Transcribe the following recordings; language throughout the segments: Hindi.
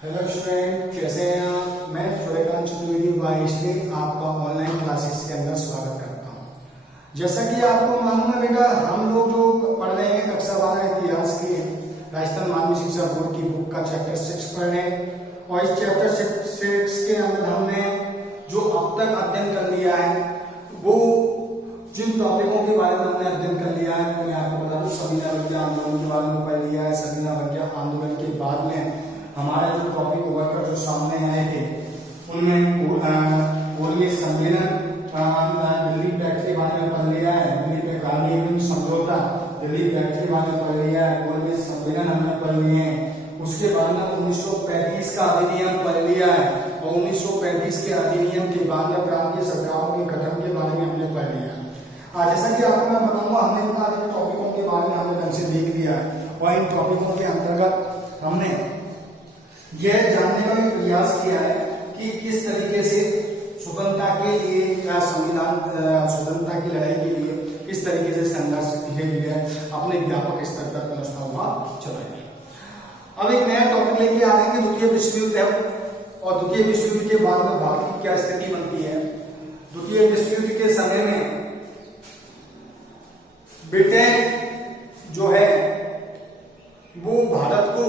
हेलो स्टूडेंट, कैसे हैं आप। मैं सूर्यकांत चतुर्वेदी वाइसली आपका ऑनलाइन क्लासेस के अंदर स्वागत करता हूं। जैसा कि आपको मालूम है बेटा, हम लोग जो पढ़ रहे हैं कक्षा 12 इतिहास की राजस्थान माध्यमिक शिक्षा बोर्ड की बुक का चैप्टर 6 पढ़ रहे हैं। और इस चैप्टर 6 के अंदर हमने जो अब तक अध्ययन कर लिया है, वो जिन टॉपिकों के बारे में हमने अध्ययन कर लिया है, मैं आपको बता दूं, सविनय अवज्ञा आंदोलन के बारे में पढ़ लिया है। सविनय अवज्ञा आंदोलन के बाद में हमारा जो टॉपिक होगा जो सामने आए थे, उनमें कोरिया सम्मेलन, दिल्ली पैक्ट के बारे में पढ़ लिया है। दिल्ली पे गांधी समझौता, दिल्ली पैक्ट के बारे में पढ़ लिया है। कोरिया सम्मेलन हमने पढ़ लिए हैं। उसके बाद में 1935 का अधिनियम पढ़ लिया है। और 1935 के अधिनियम के बाद में प्रांतीय सरकारों के गठन के बारे में हमने पढ़ लिया। आज जैसा कि आपको मैं बताऊंगा, हमने इन टॉपिकों के बारे में हमने ढंग से देख लिया है। और इन टॉपिकों के अंतर्गत हमने यह जानने का भी प्रयास किया है कि किस तरीके से स्वतंत्रता के लिए या संविधान स्वतंत्रता की लड़ाई के लिए किस तरीके से संघर्ष धीरे धीरे अपने व्यापक स्तर पर पहुंचता हुआ चला गया। अब एक नया टॉपिक लेके आ रहे हैं, द्वितीय विश्व युद्ध है। और द्वितीय विश्व युद्ध के बाद में भारत की क्या स्थिति बनती है। द्वितीय विश्व युद्ध के समय में ब्रिटेन जो है वो भारत को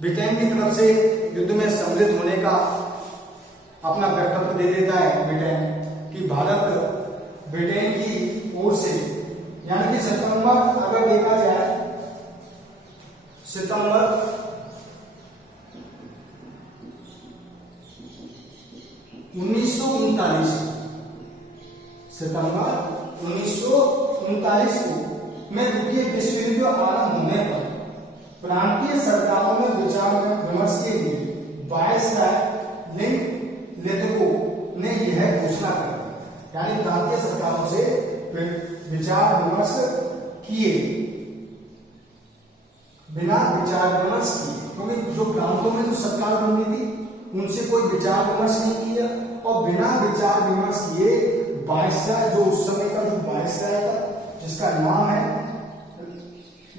ब्रिटेन की तरफ से युद्ध में सम्मिलित होने का अपना वक्तव्य दे देता है ब्रिटेन, कि भारत ब्रिटेन की ओर से, यानी कि सितंबर, अगर देखा जाए सितंबर 1939, सितंबर 1939 को में द्वितीय विश्व युद्ध आरंभ होने पर प्रांतीय सरकारों में विचार विमर्श के लिए वायसराय लिथगो ने यह घोषणा कर दी। यानी प्रांतीय सरकारों से विचार विमर्श किए बिना विचार विमर्श किए, क्योंकि जो प्रांतों में जो सरकार बन रही थी उनसे कोई विचार विमर्श नहीं किया। और बिना विचार विमर्श किए वायसराय, जो उस समय का जो वायसराय था, जिसका नाम है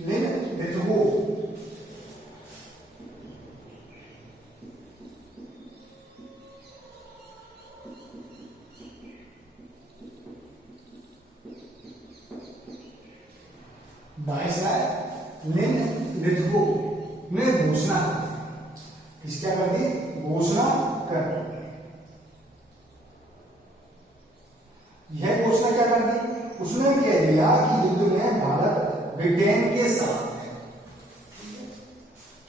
लिथगो, वायसराय लिथगो ने घोषणा किस क्या कर दी, घोषणा कर दी। यह घोषणा क्या कर दी, उसने कह दिया कि युद्ध में भारत ब्रिटेन के साथ है।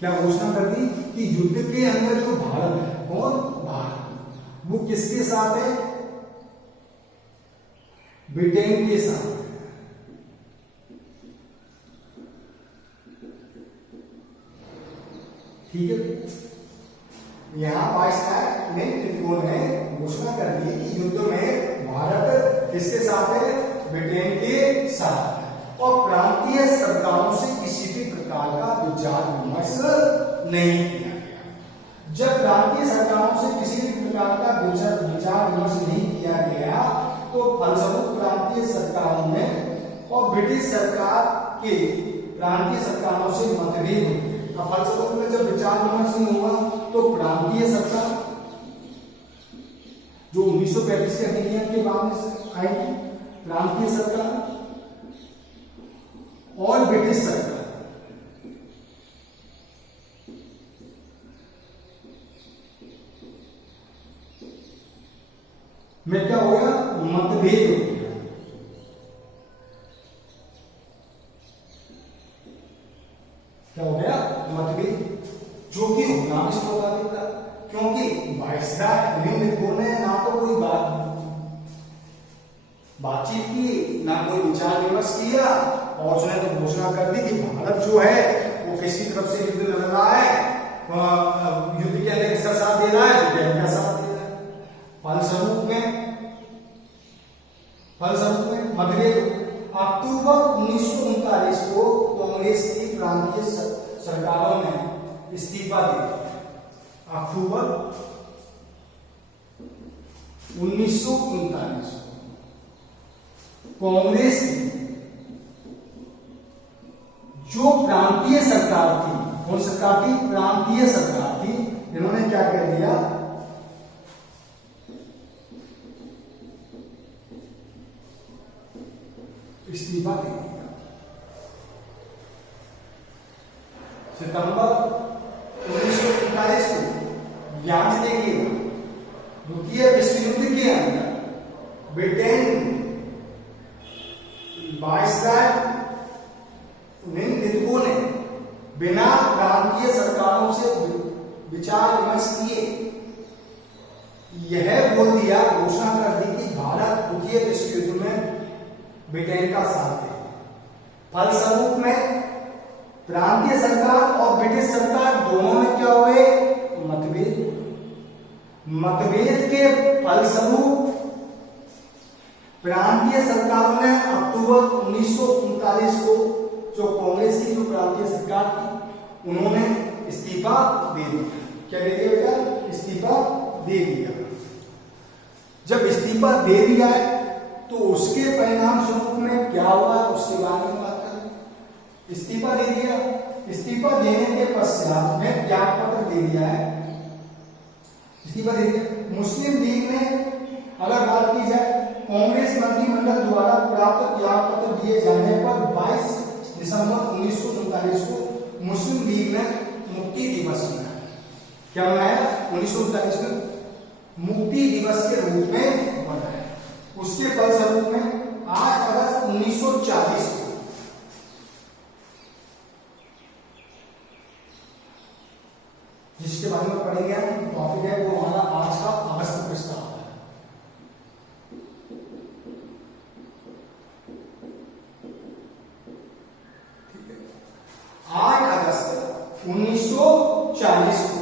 क्या घोषणा कर दी कि युद्ध के अंदर जो भारत है, और भारत वो किसके साथ है, ब्रिटेन के साथ। ठीक है, यहां वायसराय लिथगो ने घोषणा कर दी कि युद्ध में भारत किसके साथ है, ब्रिटेन के साथ। और प्रांतीय सरकारों से किसी भी प्रकार का विचार विमर्श नहीं किया गया। जब प्रांतीय सरकारों से किसी भी प्रकार का विचार विमर्श नहीं किया गया, तो फलस्वरूप प्रांतीय सरकारों में और ब्रिटिश सरकार के प्रांतीय सरकारों से मतभेद हो गए। फलस्वरूप में जब विचार विमर्श नहीं हुआ, तो प्रांतीय सरकार जो 1935 के अधिनियम के बाद में आई थी, प्रांतीय सरकार और ब्रिटिश सरकार में क्या हो गया, मतभेद हो गया। क्या हो गया, मतभेद, जो कि होना भी स्वाभाविक था, क्योंकि वायसराय लिथगो ने ना तो कोई बातचीत की, ना कोई विचार विमर्श किया, और उसने तो घोषणा कर दी कि भारत जो है वो किसी तरफ से युद्ध लड़ रहा है, युद्ध के अंदर किसका साथ दे रहा है, ब्रिटेन का साथ दे रहा है। फलस्वरूप में मतभेद। अक्टूबर 1939 को कांग्रेस की प्रांतीय सरकारों ने इस्तीफा दे दिया। अक्टूबर 1939 कांग्रेस की जो प्रांतीय सरकार थी कौन सरकार थी? प्रांतीय सरकार थी। इन्होंने क्या कह दिया? इस्तीफा दे दिया। सितंबर 1939 को याद देखिएगा, द्वितीय विश्व युद्ध के अंदर ब्रिटेन वायसराय नेतृत्वों ने बिना प्रांतीय सरकारों से विचार विमर्श किए यह बोल दिया, घोषणा कर दी कि भारत द्वितीय विश्व युद्ध में ब्रिटेन का साथ दे। फलस्वरूप में प्रांतीय सरकार और ब्रिटिश सरकार दोनों में क्या हुए? मतभेद। मतभेद के फलस्वरूप प्रांतीय सरकारों ने अक्टूबर 1939 को जो कांग्रेस की जो प्रांतीय सरकार थी उन्होंने इस्तीफा दे दिया। क्या दे दिया बेटा? इस्तीफा दे दिया। जब इस्तीफा दे दिया है तो उसके परिणाम स्वरूप में क्या हुआ उसके बारे में बात करें। इस्तीफा दे दिया, इस्तीफा देने के पश्चात में त्याग पत्र दे दिया है, इस्तीफा दे दिया। मुस्लिम लीग ने अगर बात की जाए, कांग्रेस मंत्रिमंडल द्वारा प्राप्त त्याग पत्र दिए जाने पर 22 दिसंबर 1939 को मुस्लिम लीग ने मुक्ति दिवस मनाया। क्या मनाया? 1939 में मुक्ति दिवस के रूप में मनाया। उसके फलस्वरूप में 8 अगस्त 1940 को जिसके बारे में पढ़ेंगे हम टॉपिक है वो हमारा आज का अगस्त प्रस्ताव है। 8 अगस्त 1940 को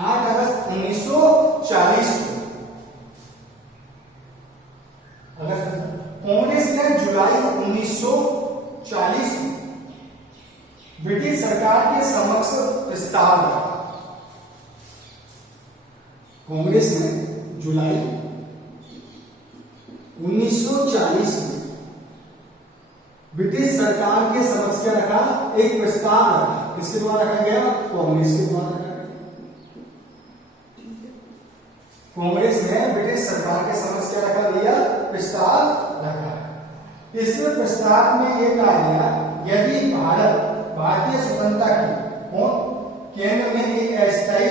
8 अगस्त 1940 को कांग्रेस ने जुलाई 1940 में ब्रिटिश सरकार के समक्ष प्रस्ताव रखा। कांग्रेस ने जुलाई 1940 में ब्रिटिश सरकार के समक्ष क्या रखा? एक प्रस्ताव रखा। किसके द्वारा रखा गया? कांग्रेस के द्वारा रखा गया। कांग्रेस ने ब्रिटिश सरकार के समक्ष क्या रखा भैया? प्रस्ताव रखा। इस प्रस्ताव में यह कहा गया, यदि भारतीय स्वतंत्रता की केंद्र में एक अस्थायी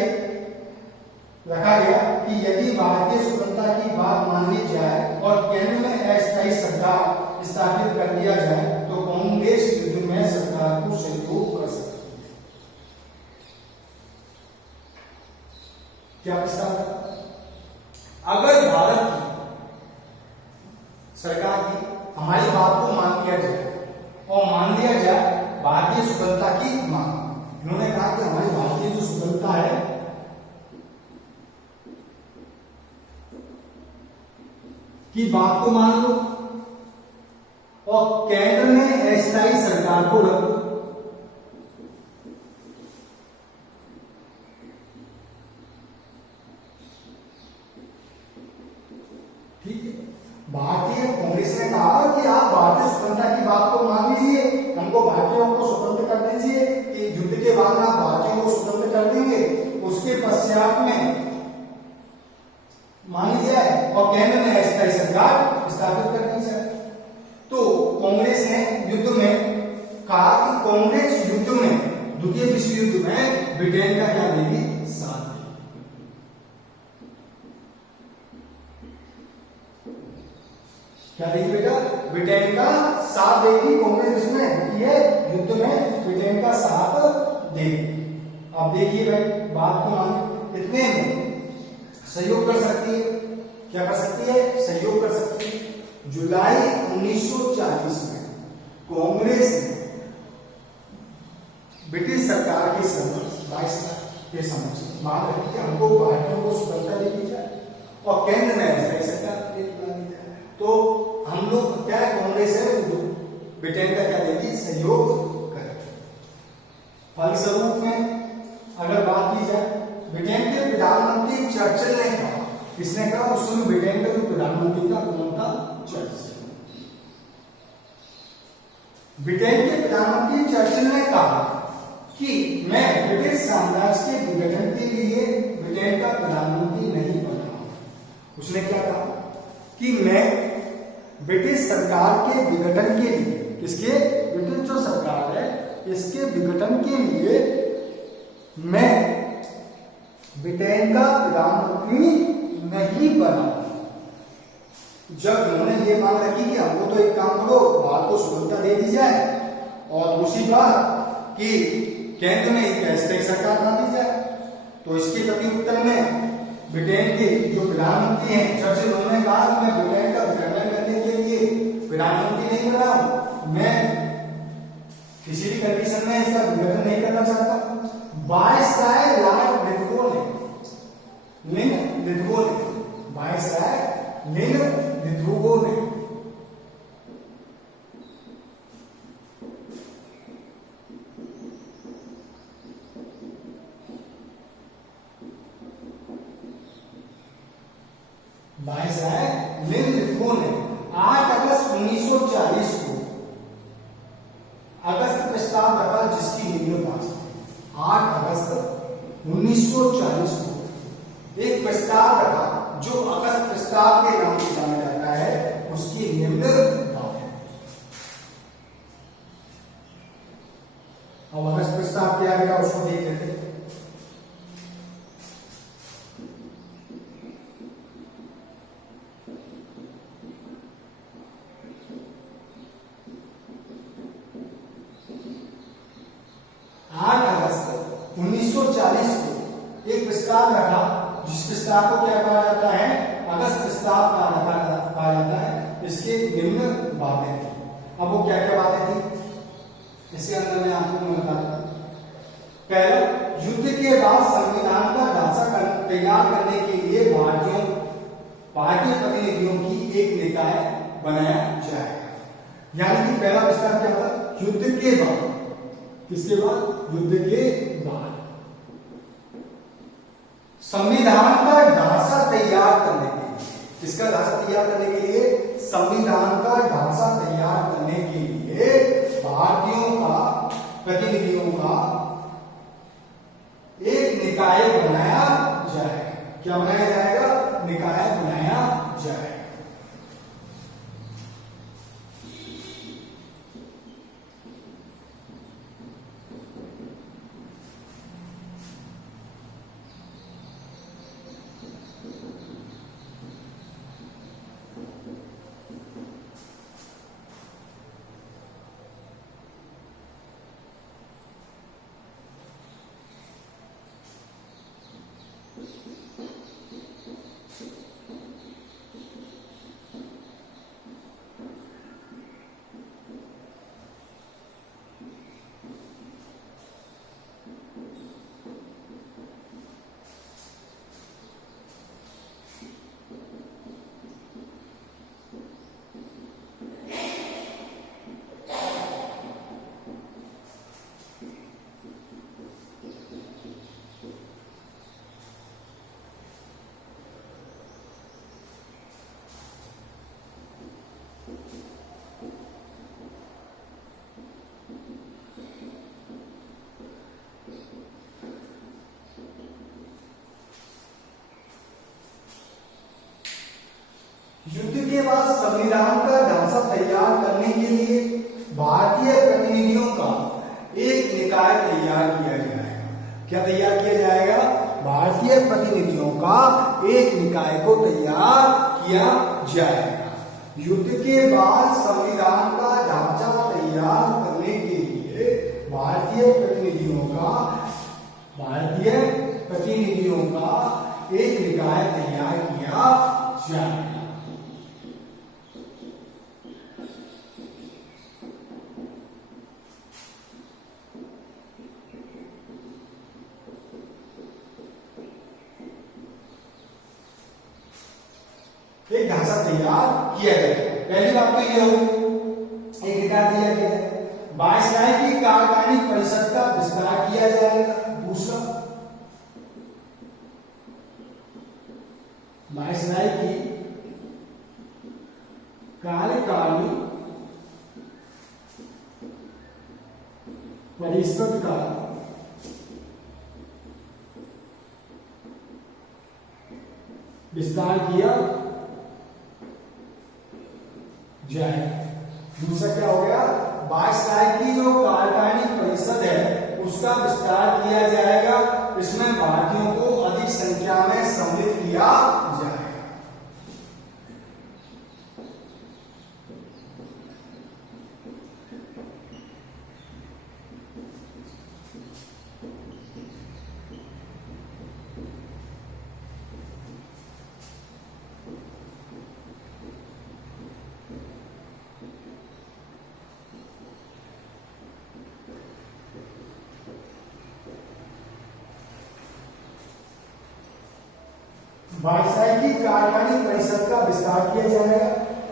रखा गया कि यदि भारतीय स्वतंत्रता की बात मान ली जाए और केंद्र में अस्थायी सरकार स्थापित कर दिया जाए तो कांग्रेस युद्ध में सरकार को सहयोग कर सकती है। क्या प्रस्ताव है? अगर भारत की सरकार की हमारी बात को मान लिया जाए और मान लिया जाए भारतीय स्वतंत्रता की मांग, इन्होंने कहा कि हमारी भारतीय जो स्वतंत्रता है की बात को मान लो और केंद्र में अस्थायी सरकार को रख दो। ठीक है, भारतीय कांग्रेस ने कहा कि आप भारतीय स्वतंत्रता की बात को मान लीजिए, हमको भारतीयों को स्वतंत्र कर दीजिए कि युद्ध के बाद आप भारतीयों को स्वतंत्र कर देंगे, उसके पश्चात में मान ली जाए और केंद्र में अस्थायी सरकार स्थापित कर दी जाए। तो कांग्रेस ने युद्ध में कहा कि कांग्रेस युद्ध में द्वितीय विश्व युद्ध में ब्रिटेन का क्या देगी? साथ देगी। क्या देगी बेटा? ब्रिटेन का साथ देगी कांग्रेस। इसमें ये युद्ध में ब्रिटेन का साथ देगी। अब देखिए भाई बात को मान इतने में सहयोग कर सकती है। क्या कर सकती है? सहयोग कर सकती है। जुलाई 1940 में कांग्रेस ने ब्रिटिश सरकार के समक्ष मांग रखी कि हमको भारतीयों को स्वतंत्रता दे दी जाए और केंद्र में अस्थायी सरकार बना दी जाए। तो हम लोग क्या है, कांग्रेस है ब्रिटेन का क्या देगी? सहयोग करेगी। फलस्वरूप में अगर बात की जाए, ब्रिटेन के प्रधानमंत्री चर्चिल ने कहा किसने कहा? उस समय ब्रिटेन का जो प्रधानमंत्री था कौन था? चर्चिल। ब्रिटेन के प्रधानमंत्री चर्चिल ने कहा कि मैं ब्रिटिश साम्राज्य के विघटन के लिए ब्रिटेन का प्रधानमंत्री नहीं बन रहा हूं। उसने क्या कहा कि मैं ब्रिटिश सरकार के विघटन के लिए, किसके? ब्रिटिश जो सरकार है इसके विघटन के लिए मैं ब्रिटेन का प्रधानमंत्री नहीं बना। जब उन्होंने ये मांग रखी कि हमको तो एक काम करो, भारत को स्वतंत्रता दे दी जाए और दूसरी बात कि केंद्र में एक अस्थायी सरकार बना दी जाए, तो इसके प्रति उत्तर में ब्रिटेन के जो प्रधानमंत्री हैं चर्चिल, उन्होंने कहा कि मैं ब्रिटेन का विघटन करने के लिए प्रधानमंत्री नहीं बना हूं, मैं किसी भी कंडीशन में इसका विघटन नहीं करना चाहता। वायसराय लॉर्ड लिथगो ने वायसराय लिथगो ने वायसराय लिथगो ने 8 अगस्त 1940 को अगस्त प्रस्ताव रखा, जिसकी निम्न पास 8 अगस्त 1940 को एक प्रस्ताव रखा जो अगस्त प्रस्ताव के नाम से जाना जाता है। उसकी निम्न बात है। अब अगस्त प्रस्ताव क्या है उसको देख लेते हैं। 8 अगस्त 1940 को एक प्रस्ताव रखा, जिस प्रस्ताव को क्या कहा जाता है? अगस्त प्रस्ताव कहा जाता है। इसके निम्न बातें थी। अब वो क्या क्या बातें थी इसके अंदर मैं आपको बताता हूं। पहला, युद्ध के बाद संविधान का ढांचा तैयार करने के लिए भारतीय प्रतिनिधियों की एक निकाय बनाया जाएगा। यानी कि पहला प्रस्ताव क्या था? युद्ध के बाद, किसके बाद? युद्ध के बाद संविधान का ढांचा तैयार करने के लिए, किसका ढांचा तैयार करने के लिए? संविधान का ढांचा तैयार करने के लिए भारतीयों का प्रतिनिधियों का एक निकाय बनाया जाएगा। क्या बनाया जाएगा? निकाय बनाया जाएगा। युद्ध के बाद संविधान का ढांचा तैयार करने के लिए भारतीय प्रतिनिधियों का एक निकाय तैयार किया जाएगा। क्या तैयार किया जाएगा? भारतीय प्रतिनिधियों का एक निकाय को तैयार किया जाएगा। युद्ध के बाद संविधान का ढांचा तैयार करने के लिए भारतीय प्रतिनिधियों का एक निकाय तैयार किया जाएगा। एक ढांचा तैयार किया जाएगा। पहली बात तो यह हुई, एक निकाय तैयार किया जाएगा। वायसराय की कार्यकारिणी परिषद का विस्तार किया जाएगा। दूसरा, वायसराय की कार्यकारिणी परिषद का विस्तार किया जाए। दूसरा क्या हो गया, वायसराय की जो कार्यकारिणी परिषद है उसका विस्तार किया जाएगा, इसमें भारतीयों को अधिक संख्या में सम्मिलित किया जाएगा। वायसराय की कार्यकारिणी परिषद का विस्तार किया जाएगा,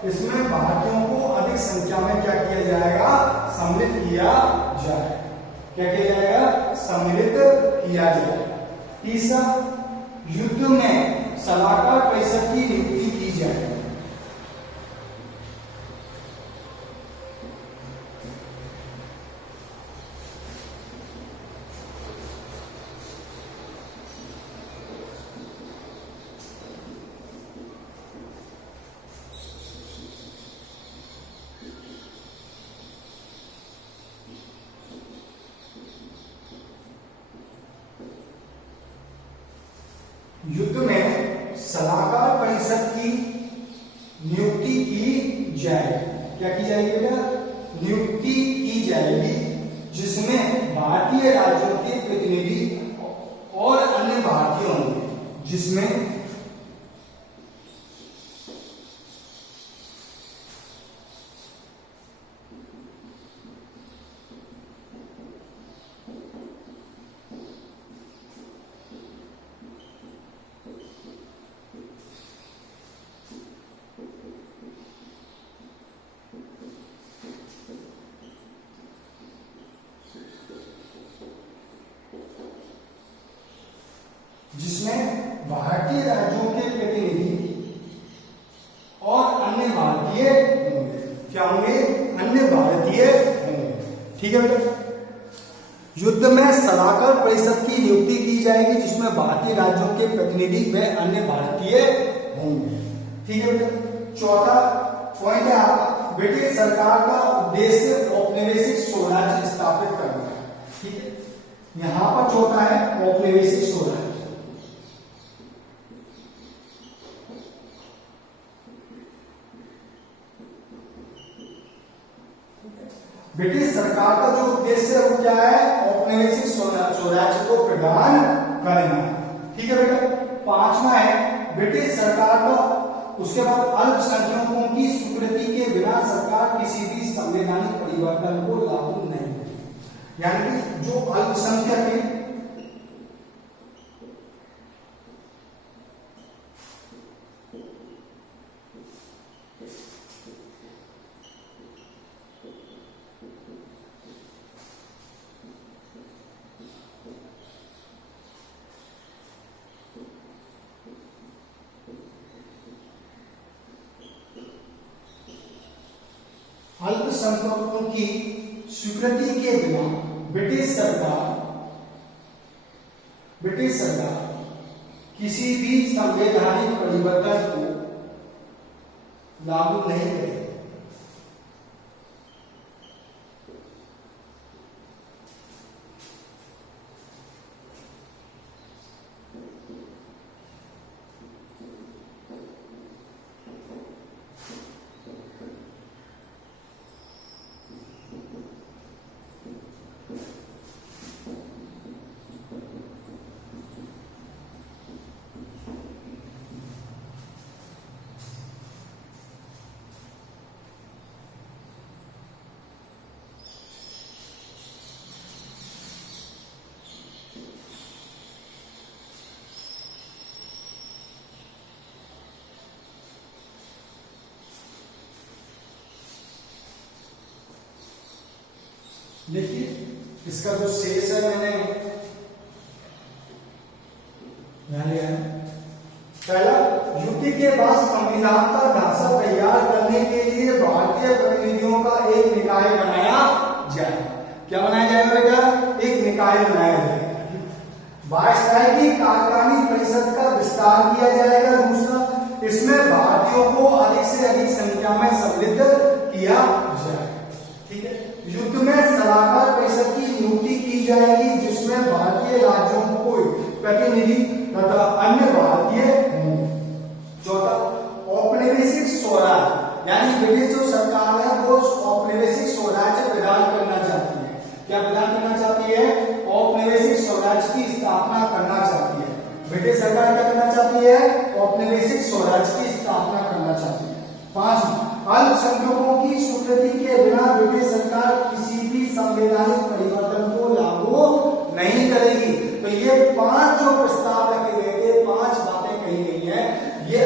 इसमें भारतीयों को अधिक संख्या में क्या किया जाएगा, सम्मिलित किया जाएगा। क्या किया जाएगा, सम्मिलित किया जाएगा। तीसरा, युद्ध में सलाहकार परिषद की नियुक्ति की जाएगी। युद्ध में सलाहकार परिषद की नियुक्ति की जाएगी। क्या की जाएगी बेटा, नियुक्ति की जाएगी, जिसमें भारतीय राज्यों के प्रतिनिधि और अन्य भारतीय होंगे, जिसमें भारतीय राज्यों के प्रतिनिधि और अन्य भारतीय होंगे। क्या होंगे, अन्य भारतीय होंगे। ठीक है बेटा, युद्ध में सलाहकार परिषद की नियुक्ति की जाएगी, जिसमें भारतीय राज्यों के प्रतिनिधि व अन्य भारतीय होंगे। ठीक है बेटा, चौथा पॉइंट है आपका, ब्रिटिश सरकार का उद्देश्य औपनिवेशिक स्वराज्य स्थापित करना है। ठीक है, यहां पर चौथा है औपनिवेशिक स्वराज्य। ब्रिटिश सरकार का जो उद्देश्य है वो क्या है, औपनिवेशिक स्वराज्य को प्रदान करना। ठीक है बेटा, पांचवा है ब्रिटिश सरकार का, उसके बाद अल्पसंख्यकों की स्वीकृति के बिना सरकार किसी भी संवैधानिक परिवर्तन को लागू नहीं करेगी। यानी कि जो अल्पसंख्यक है, अल्पसंख्यकों की स्वीकृति के बिना ब्रिटिश सरकार किसी भी संवैधानिक परिवर्तन को लागू नहीं करेगी। देखिए इसका जो शेष है मैंने यहां लिया है। पहला, युद्ध के बाद संविधान का ढांचा तैयार करने के लिए भारतीय प्रतिनिधियों का एक निकाय बनाया जाए। क्या बनाया जाएगा बेटा? एक निकाय बनाया जाएगा। वायसराय की कार्यकारिणी परिषद का विस्तार किया जाएगा। दूसरा, इसमें भारतीयों को अधिक से अधिक संख्या में सम्मिलित किया जाए। ठीक है। युद्ध में सलाहकार परिषद की नियुक्ति की जाएगी, जिसमें भारतीय राज्यों को प्रतिनिधि तथा अन्य भारतीय होंगे। चौथा, औपनिवेशिक स्वराज, यानी ब्रिटिश जो सरकार है वो औपनिवेशिक स्वराज प्रदान करना चाहती है। क्या प्रदान करना चाहती है? औपनिवेशिक स्वराज की स्थापना करना चाहती है। ब्रिटिश सरकार क्या करना चाहती है? औपनिवेशिक स्वराज की स्थापना करना चाहती है। 5, अल्पसंख्यकों की स्वीकृति के बिना ब्रिटिश सरकार किसी भी संवैधानिक परिवर्तन को लागू नहीं करेगी। तो ये 5 जो प्रस्ताव रखे गए थे, 5 बातें कही गई है, ये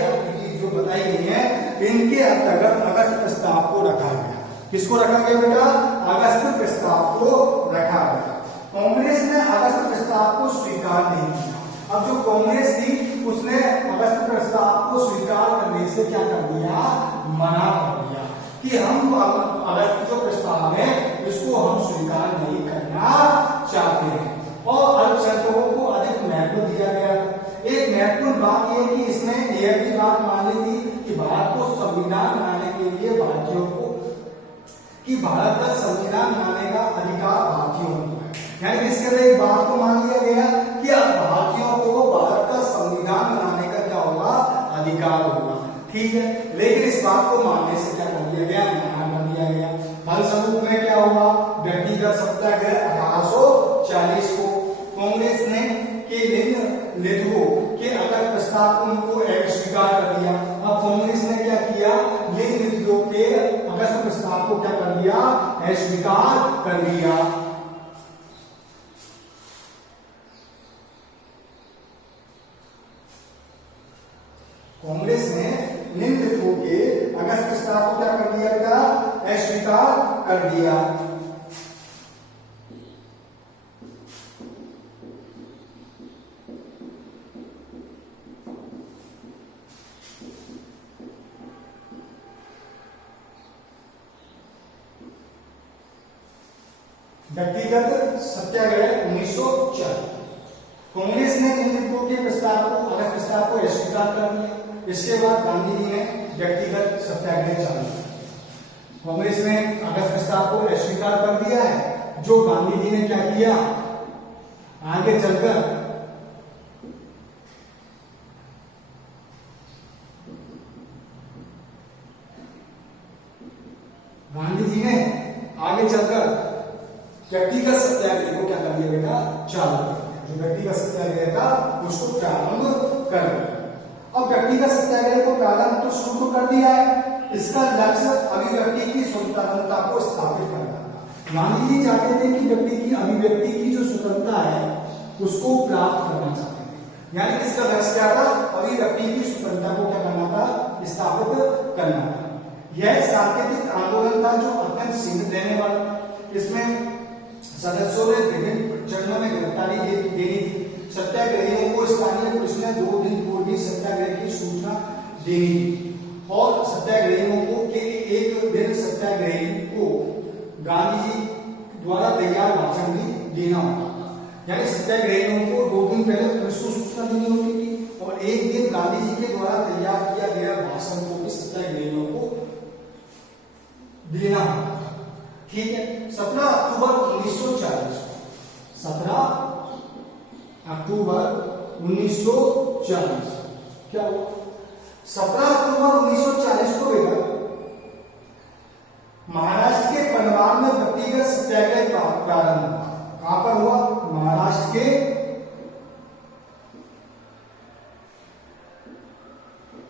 जो बताई गई है, इनके अंतर्गत अगस्त प्रस्ताव को रखा गया। किसको रखा गया बेटा? अगस्त प्रस्ताव को रखा गया। कांग्रेस ने अगस्त प्रस्ताव को स्वीकार नहीं किया। अब जो कांग्रेस थी उसने अगस्त प्रस्ताव को स्वीकार करने से क्या कर दिया? मना कर दिया कि हम अगस्त जो प्रस्ताव है इसको हम स्वीकार नहीं करना चाहते हैं। और अल्पसंख्यकों को अधिक महत्व दिया गया। एक महत्वपूर्ण बात यह कि इसने यह भी बात मानी थी कि भारत को संविधान बनाने के लिए भारतीयों को कि भारत का संविधान बनाने का अधिकार भारतीयों को है। यानी इसके अंदर एक बात को मान लिया गया कि अब भारतीयों को भारत का संविधान बनाने का क्या होगा? अधिकार होगा। ठीक है। लेकिन इस बात को मानने से क्या कर दिया गया? मना कर दिया गया। फलस्वरूप में क्या हुआ? व्यक्तिगत सत्याग्रह 1840 को कांग्रेस ने के लेखकों के अगस्त प्रस्ताव को उनको स्वीकार कर दिया। अब कांग्रेस ने क्या किया? लेखकों के अगस्त प्रस्ताव को क्या कर दिया? स्वीकार कर दिया। कांग्रेस ने निम्नलिखितों के अगस्त प्रस्ताव को क्या कर दिया बेटा? अस्वीकार कर दिया। व्यक्तिगत सत्याग्रह 1940। कांग्रेस ने निम्नलिखितों के प्रस्ताव को अगस्त प्रस्ताव को अस्वीकार कर दिया। इसके बाद गांधी जी ने व्यक्तिगत सत्याग्रह चालू किया। कांग्रेस ने अगस्त प्रस्ताव को अस्वीकार कर दिया है। जो गांधी जी ने क्या किया? आगे चलकर गांधी जी ने आगे चलकर व्यक्तिगत सत्याग्रह को क्या कर दिया बेटा? चालू कर दिया। जो व्यक्तिगत सत्याग्रह था उसको प्रारंभ कर दिया। अब व्यक्तिगत सत्याग्रह को प्रारंभ तो शुरू कर दिया है। इसका लक्ष्य अभिव्यक्ति की स्वतंत्रता को स्थापित करना था। गांधी जी चाहते थे कि व्यक्ति की अभिव्यक्ति की जो स्वतंत्रता है उसको प्राप्त करना चाहते थे। यानी इसका लक्ष्य क्या था? अभिव्यक्ति की स्वतंत्रता को क्या करना था? स्थापित करना था। यह सांकेतिक आंदोलन था जो अत्यंत सीमित रहने वाला था। इसमें सदस्यों ने विभिन्न चरणों में गिरफ्तारी देनी थी। सत्याग्रहियों को स्थानीय पुलिस ने 2 दिन पूर्व ही सत्याग्रह की सूचना देनी थी और सत्याग्रहियों को के एक दिन सत्याग्रही को गांधी जी द्वारा तैयार भाषण भी देना होता था। यानी सत्याग्रहियों को 2 दिन पहले पुलिस को सूचना देनी होती थी और एक दिन गांधी जी के द्वारा तैयार किया गया भाषण को भी सत्याग्रहियों को देना होता था। ठीक है। 17 अक्टूबर 1940 17 अक्टूबर 1940 क्या हुआ? 17 अक्टूबर 1940 को बेटा महाराष्ट्र के पनवार में व्यक्तिगत सत्याग्रह प्रारंभ हुआ। कहां पर हुआ? महाराष्ट्र के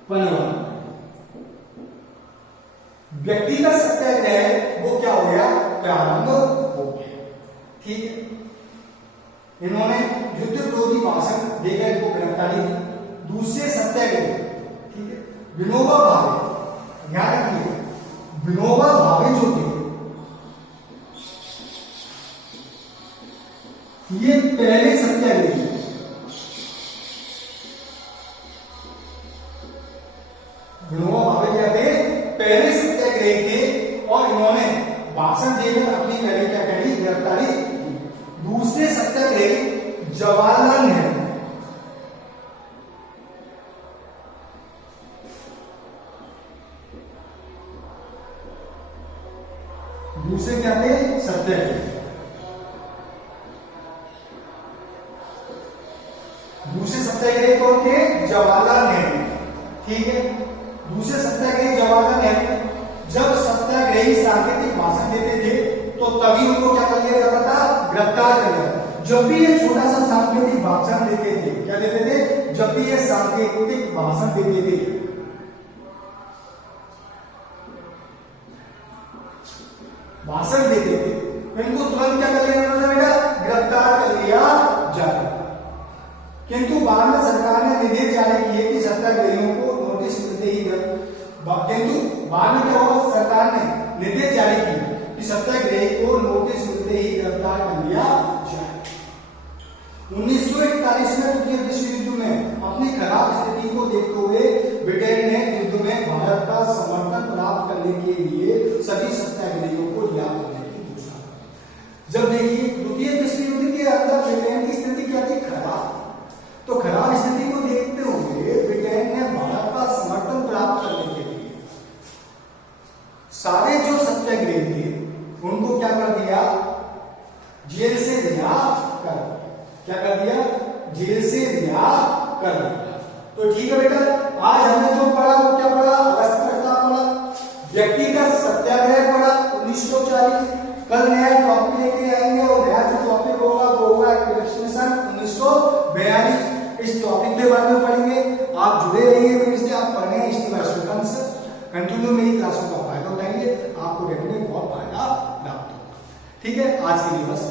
पनवार। व्यक्तिगत सत्याग्रह वो क्या हो गया? प्रारंभ हो गया। ठीक है। इन्होंने युद्ध विरोधी भाषण देकर इनको गिरफ्तारी दी। दूसरे सत्याग्रह, ठीक है, विनोबा भावे, ध्यान रखिए, विनोबा भावे जो थे ये पहले सत्याग्रही। सत्याग्रही थे और इन्होंने भाषण देकर अपनी पहले क्या करी, गिरफ्तारी। दूसरे सत्याग्रही जवाहरलाल नेहरू, दूसरे क्या थे, सत्याग्रही। दूसरे सत्याग्रही कौन थे, जवाहरलाल नेहरू। ठीक है, दूसरे सत्याग्रही जवाहरलाल नेहरू जब सत्याग्रही सांकेतिक भाषण देते थे तो तभी उनको क्या कर लिया जाता था, गिरफ्तार कर लिया। जब भी ये छोटा सा सांकेतिक भाषण देते थे, क्या देते थे, जब भी ये सांकेतिक भाषण देते थे, भाषण देते थे, इनको तुरंत क्या कर लिया जाता था बेटा, गिरफ्तार कर लिया जाता। किंतु बाद में सरकार ने निर्देश जारी किए कि सत्याग्रहियों को नोटिस मिलते ही, किंतु बाद में क्या हुआ, सरकार ने निर्देश जारी किया कि सत्याग्रही को नोटिस मिलते ही गिरफ्तार कर लिया जाए। 1941 में द्वितीय विश्व युद्ध में अपनी खराब स्थिति को देखते हुए ब्रिटेन ने युद्ध में भारत का समर्थन प्राप्त करने के लिए सभी सत्याग्रहियों को रिहा करने की घोषणा। जब देखिए द्वितीय विश्व युद्ध के अंदर ब्रिटेन की स्थिति क्या थी, खराब। तो खराब स्थिति को देखते हुए ब्रिटेन ने भारत का समर्थन प्राप्त करने के लिए सारे जो सत्याग्रही थे उनको क्या कर दिया, जेल से रिहा कर दिया। क्या कर दिया, जेल से रिहा कर दिया। तो ठीक है बेटा, आज हमने जो पढ़ा वो क्या पढ़ा, अगस्त प्रस्ताव पढ़ा, व्यक्तिगत सत्याग्रह पढ़ा 1940। कल नया टॉपिक लेके आएंगे और नया जो टॉपिक होगा वो होगा एक्टिवेशन 1942। इस टॉपिक के बारे में पढ़ेंगे। आप जुड़े रहिए मेरे से, आप पढ़ने हैं कंटिन्यू मेरी क्लासों का फायदा उठाइए, आपको डेफिनेटली बहुत फायदा प्राप्त होगा। ठीक है, आज के लिए बस।